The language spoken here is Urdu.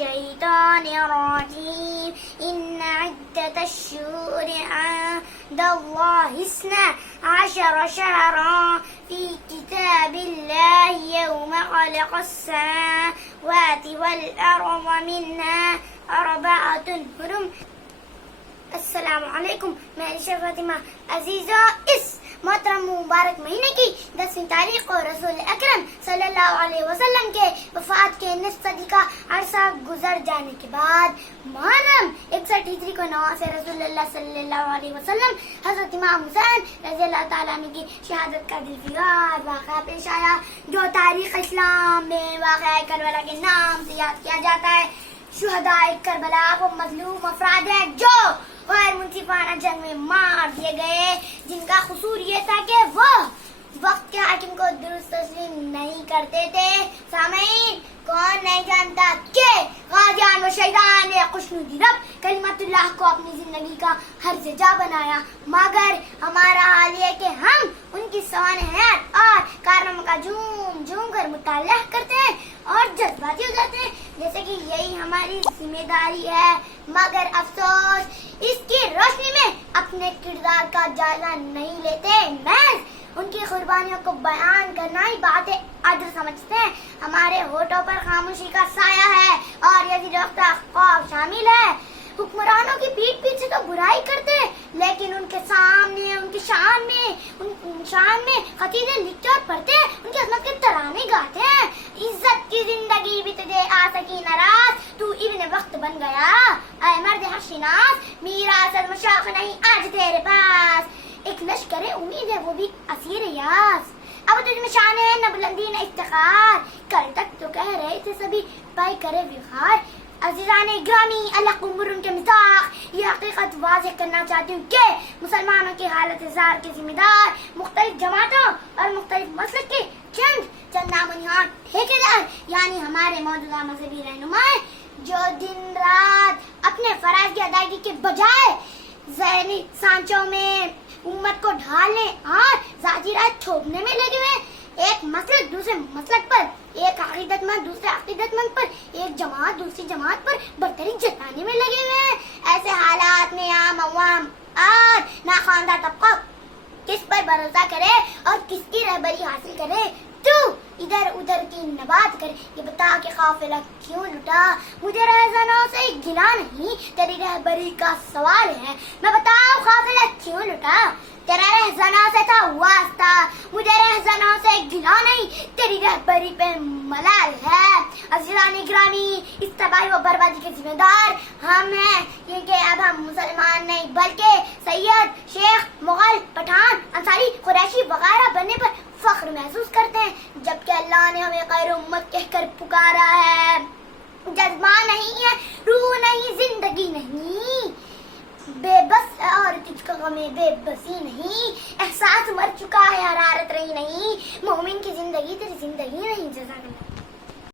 الشيطان الرجيم إن عدة الشهور عند الله 12 شهرا في كتاب الله يوم خلق السماوات والأرض منها 4 حرم. السلام علیکم. میں عائشہ فاطمہ عزیزہ اس محترم مبارک مہینے کی 10ویں تاریخ کو رسول اکرم صلی اللہ علیہ وسلم کے وفات کے نصف صدی کا عرصہ گزر جانے کے بعد محرم 61 ہجری کو نواز رسول اللہ صلی اللہ علیہ وسلم حضرت امام حسین رضی اللہ تعالیٰ عنہ کی شہادت کا دلفریاد واقعہ پیش آیا، جو تاریخ اسلام میں واقعہ کربلا کے نام سے یاد کیا جاتا ہے. شہدائے کربلا وہ مظلوم افراد ہیں جو غیر منصفانہ جنگ میں مار دیے گئے، جن کا قصور یہ تھا کہ وہ وقت کے حاکم کو درست تسلیم نہیں کرتے تھے. سامعین، کون نہیں جانتا کہ غازیان و شہیدان نے خوشنودی رب کلمت اللہ کو اپنی زندگی کا ہر جا بنایا، مگر ہمارا حال یہ کہ ہم ان کی سوانح حیات اور کارناموں کا جھوم جھوم کر مطالعہ کرتے ہیں اور جذباتی ہو جاتے ہیں، جیسے کہ یہی ہماری ذمہ داری ہے. مگر افسوس اس کی روشنی میں اپنے کردار کا جائزہ نہیں لیتے، محض ان کی قربانیوں کو بیان کرنا ہی بات عدل سمجھتے ہیں. ہمارے ہونٹوں پر خاموشی کا سایہ ہے اور یزید وقتہ خوف شامل ہے. حکمرانوں کی پیٹھ پیچھے تو برائی کرتے ہیں، لیکن ان کے سامنے ان کی شان میں قصیدے لکھتے اور پڑھتے ہیں، ان کی عظمت کے ترانے گاتے ہیں. عزت کی زندگی بھی تجھے آ سکی ناراض، تو ابن وقت بن گیا. اے مرد حق شناس، میراث مشاق نہیں آج تیرے پاس. ایک لشکر امید ہے وہ بھی اسیر یاس. اب تجھ میں شان ہے نہ بلندی نہ افتخار، کل تک تو کہہ رہے تھے سبھی پائے کرے وقار. عزیزان گرامی، اللہ عمر ان کے مزاح، یہ حقیقت واضح کرنا چاہتی ہوں کہ مسلمانوں کی حالت زار کے ذمہ دار مختلف جماعتوں اور مختلف مسلک کے چند نام و نہاد ٹھیکیدار یعنی ہمارے موجودہ مذہبی رہنما ہیں، جو دن رات اپنے فرائض کی ادائیگی کے بجائے ذہنی سانچوں میں امت کو ڈھالنے اور ذاتی رائے تھوپنے میں لگے ہوئے ہیں. ایک مسلک دوسرے مسلک پر، ایک عقیدت مند دوسرے عقیدت مند پر، ایک جماعت دوسری جماعت پر برتری جتانے میں لگے ہوئے ہیں. ایسے حالات میں عام عوام اور ناخواندہ طبقہ کس پر بھروسہ کرے اور کس کی رہبری حاصل کرے؟ تو ادھر ادھر کی نبات کر یہ بتا کہ قافلہ کیوں لٹا. مجھے رہزنوں سے گلا نہیں، تیری رہبری کا سوال ہے. میں بتاؤں قافلہ کیوں لٹا؟ تیرا رہزنوں سے تھا واسطہ، مجھے رہزنوں سے گلا نہیں، تیری رہبری پہ ملال ہے. عزیزان گرامی، اس تباہی و بربادی کے ذمہ دار ہم ہیں، کیونکہ اب ہم مسلمان نہیں بلکہ سید، شیخ، مغل، پٹھان، انصاری، قریشی وغیرہ بننے پر فخر محسوس کرتے ہیں، جبکہ اللہ نے ہمیں غیر امت کہہ کر پکارا ہے. جذبہ نہیں ہے، روح نہیں، زندگی نہیں، بے بس ہے اور تجھ کو غم بے بسی نہیں. احساس مر چکا ہے، حرارت رہی نہیں، مومن کی زندگی تیری زندگی نہیں. جزاک اللہ.